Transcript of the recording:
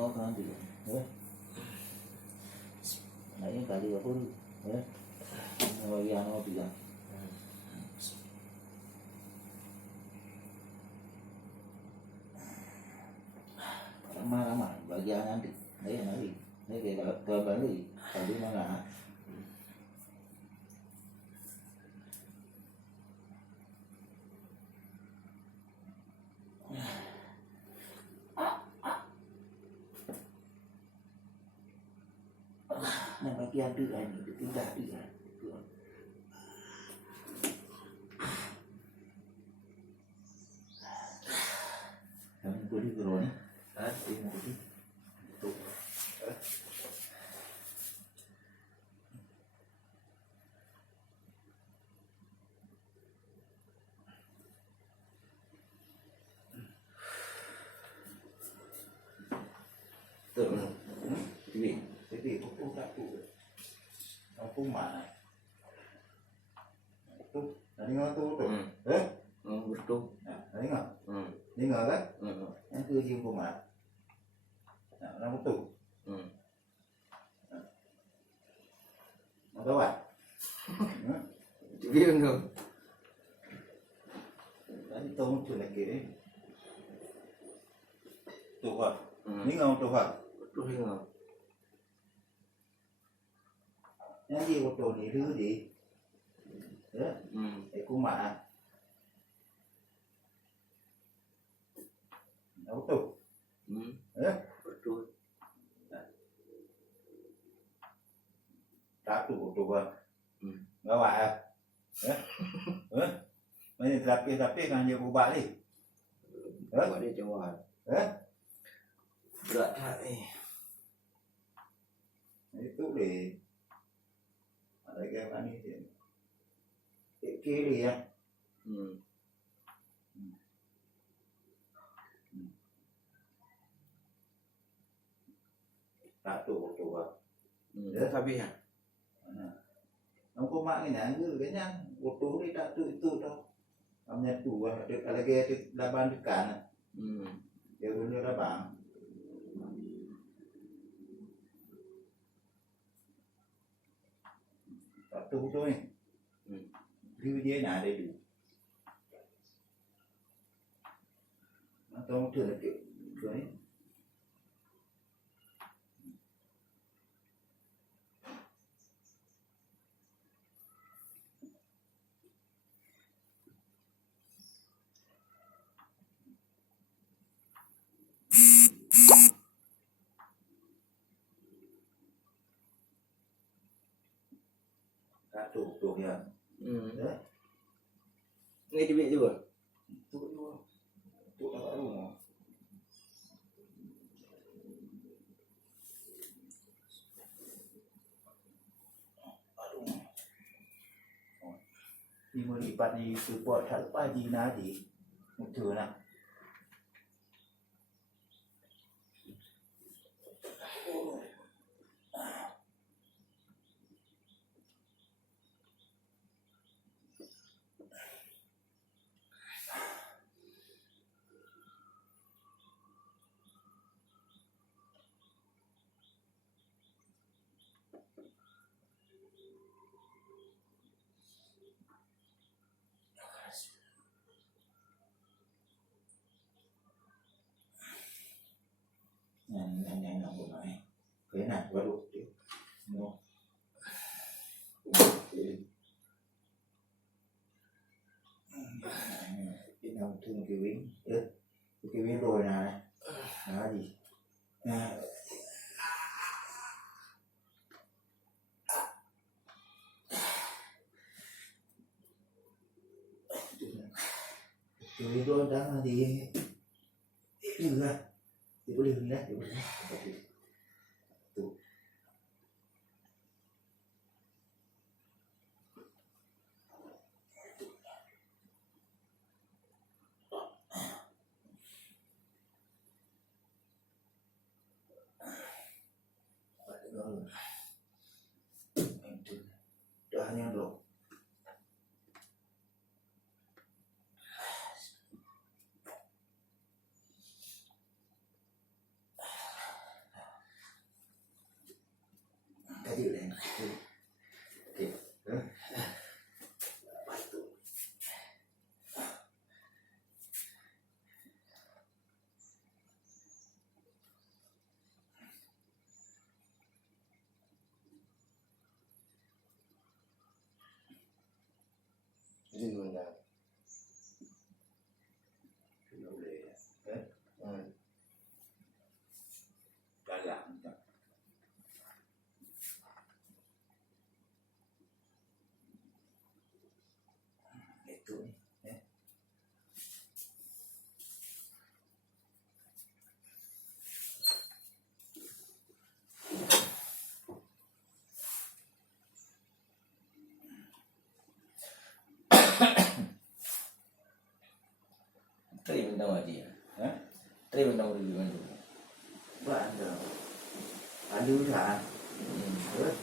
nengok kan dia. Nah ini kali apa tu? Bagian apa tu kan? Ramai bagian nanti. Nanti ke Bali. Bali mana? Nah bagian tu kan itu pindah tu kan. Kami boleh turun ni. Ini boleh. Tu. Tu. Jadi pupuk tak pupuk. Pupuk mana? Tu. Nanti ngau tu tu. Betul. Nanti ngau. Ni ngau kan? Yang tu je pupuk mana? Nama tu. Mau kawan? Dia tu. Tadi tahu tu lagi ni. Tu kan? Ni ngau tu kan? Betul ngau. Yang dia betul ni dulu di. Aku mak. Tahu tu. Betul. Tak tu betul kan? Ngawak ah. Mana tapi kan dia ubah ni. Buat dia jawab. Berat tak ni. Itu deh. Ada kayak ni dia. Kiri ya. Tak tu betul kan? Habis ya. Aku mak ni nanggu kan? Betul ni tak tu itu tau. Amnya tu ah. Ada lagi ada laban dekan. Dia punya laban. Tak tu betul ni. Dia nak ada tu. Atau betul lagi. Betul ni. Tak tu betul ya. Ni duit juga. Tu kat rumah. Ni mau lipat ni support tak lepas di nadi. Betul nak. Yang nak buat ni. Kena baru tu. No. Cái nào thương cái viên, cái viên rồi nè, đó gì, cái viên rồi đang là gì, đừng ra, thì có đừng đấy, dah hanya dulu. Itu benda. Tidak boleh. Hmm. Galak macam. Itu ni. Try benda wajib. Eh? Try benda wajib benda. Ada. Ada lah. Hmm. Eh?